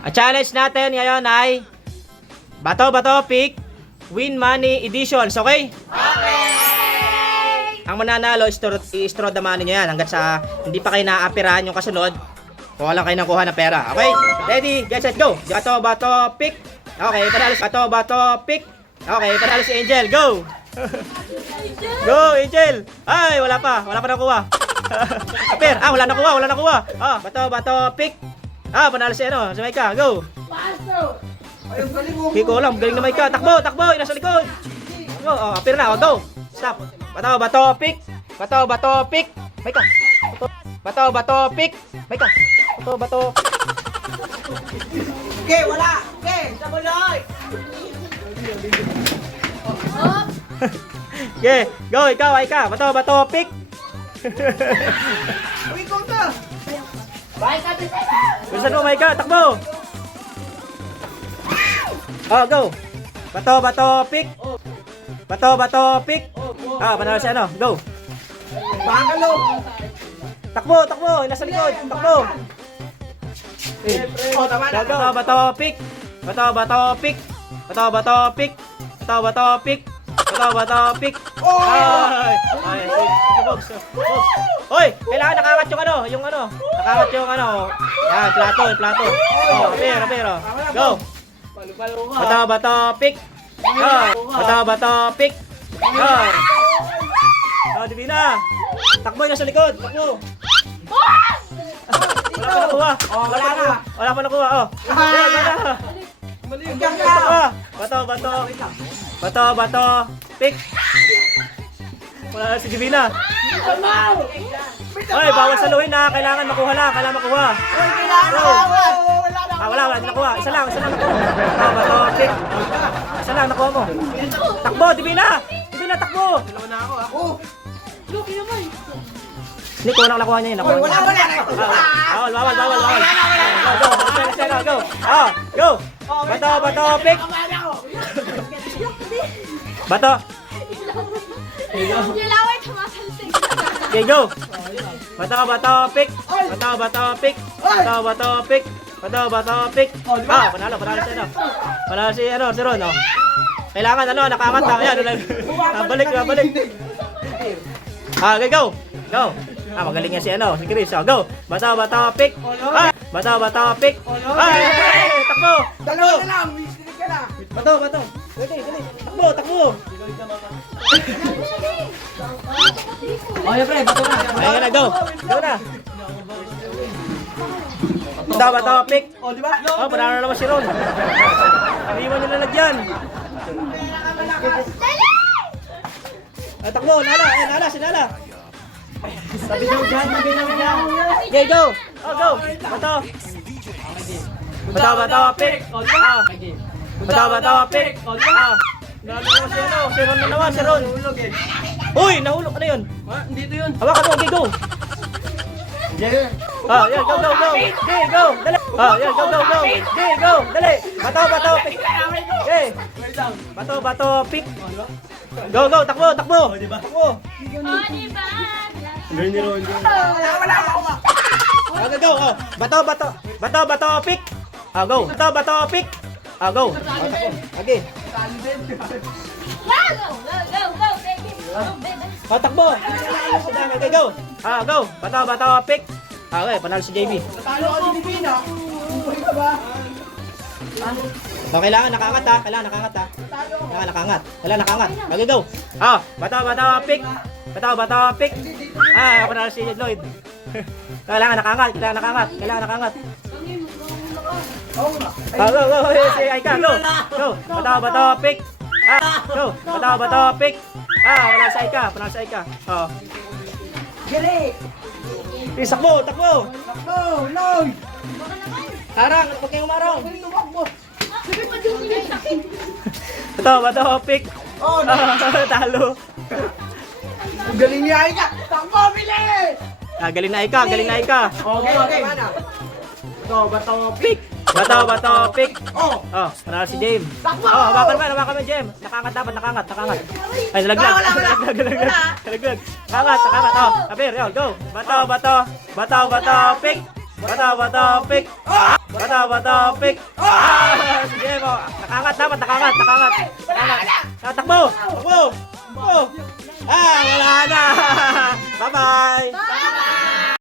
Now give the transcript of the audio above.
Ang challenge natin ngayon ay Bato Bato Pick Win Money Editions, okay? Okay! Ang mananalo, i-straw i-straw damanin nyo yan hanggat sa hindi pa kayo naaapirahan yung kasunod. Kuha lang kayo ng kuha ng pera, okay? Ready, get set, go! Bato Bato Pick Okay, panalo si Bato Bato Pick Okay, panalo si Angel, go! Go, Angel! Ay, wala pa. Wala pa nakuha. Apir, ah, wala nakuha, wala nakuha. Ah, bato, bato, pick. Ah, panalo si ano, si Maika, go. Hindi ko alam, galing na Maika. Takbo, takbo, nasa likod. Go, oh, apir na, oh, go. Stop. Bato, bato, pick. Bato, bato, pick. Maika. Bato, bato, pick. Maika. Bato, bato. Okay, wala. Okay, sabuloy. Okay, go, ikaw, Maika. Bato, bato, pick. Uy, ikaw na. Bilisan mo, Maika, takbo. Oh, go. Bato, bato, pick. Bato, bato, pick. Ah, panalo si ano, go. Bangalo. Takbo, takbo, nasa likod, takbo. Eh, Oh, tama na. Bato, bato, pick. Bato, bato, pick. Bato, bato, pick. Bato, bato, pick. Bato, bato, pick. Oh! Ay, ay, si, si Box, Box. Hoy, kailangan nakakat yung ano, yung ano, nakakat yung ano. Yan, plato, yung plato. Oh, pero, pero. Go. Bato, bato, pick. Go. Bato, bato, pick. Go. Oh, Divina. Takbo yung nasa likod. Takbo. Wala pa nakuha. Oh, wala na. Wala pa nakuha. Oh. Wala na. Hanggang Bato, bato, bato. Bato. Pick. Wala si Divina. Oy, bawal saluhin na. Kailangan makuha lang. Kailangan makuha. Uy, kailangan Go. ako. Oh, Wala na. Ah, wala, wala. Nakuha. Isa lang, isa lang nakuha. Bato, bato, pick. Isa lang, nakuha mo. Takbo, Divina. Divina, takbo. Oh, Hindi, kuha lang nakuha niya yun. Wala, wala. Ah, Bawal, bawal, bawal, bawal. Go, go. Next, go. Ah, go. Bato, bato, pick. Bato. Nilaway, tumatalsik. Okay, go. Bato, bato, pick. Bato, bato, pick. Bato, bato, pick. Bato, bato, pick. Ah, panalo, panalo si ano. Panalo si ano, si Ron, oh. Kailangan ano, nakaangat na. Ayan, nabalik, nabalik. Ah, okay, go. Go. Ah, magaling nga si ano, si Chris. Oh, go. Bato, bato, pick. Ah, bato, bato, pick. Ay, takbo. Dalawa na lang. Bato, bato. Dali, dali. Takbo, takbo. Oh, yeah, pre. Bato na. Ayan na, go. Go na. Bato, bato, pick. Oh, di ba? Oh, panalo na naman si Ron. Iwan nyo na lagyan. Ah, takbo, Nala. Eh, Nala, si Nala. Sabi daw dyan, sabi daw dyan. Okay, go. Oh, go. Bato. Bato, bato, pick. Ah. Bato, bato, pick. Ah. Nalala si ano, si Ron na naman, si Ron. Uy, nahulog. Ano yun? Dito yun. Hawakan mo, okay, go. Ah, yan, go, go, go. Okay, go. Dali. Ah, yan, go, go, go. Okay, go. Dali. Bato, bato, pick. Okay. Bato, bato, pick. Go, go, takbo, takbo. Takbo. Oh, di ba? Wala, wala ako. Okay, go. Oh. Bato, bato. Bato, bato, pick. Ah, go. Bato, bato, pick. Ah, go. Ah. Okay. Go, go, go, go, baby. Go, baby. Ah, takbo. Okay, go. Ah, go. Bato, bato, pick. Ah, okay, panalo si JB. Talo ka Divina. Uy ka ba? So, kailangan nakaangat ha. Kailangan nakaangat ha. Kailangan nakaangat. Kailangan nakaangat. Okay, go. Ah, bato, bato, pick. Bato, bato, pick. Ah, panalo si Lloyd. kailangan nakaangat. Kailangan nakaangat. Kailangan nakaangat. Go, go, go. Si Aika, go. Go. Bato, bato, pick. Ah, go. Bato, bato, pick. Ah, panalo si Aika. Panalo si Aika. Oh. Giri. Eh, takbo, takbo. No, no. Harang, huwag kayong umarong. Tumakbo. Bato, pick. Oh. Ah, talo. Galing niya. Ika. Takbo, bili. Ah, galing na Aika, galing na Aika. Okay, okay. Bato, bato, pick. Bato, bato, pick. Oh. Oh, panalo si James. Takbo! Oh, hawakan mo, hawakan mo, James. Nakangat dapat, nakangat, nakangat. Ay, nalaglag. Wala, wala. Nalaglag, nalaglag. Nalaglag. Nakangat, nakangat. Oh, Kapir, yo, go. Bato, bato. Bato, bato, pick. Bato, bato, pick. Bato, bato, pick. Ah! Sige mo. Nakangat dapat, nakangat, nakangat. Nakangat. Takbo! Takbo! Takbo! Ah, wala na! Bye-bye!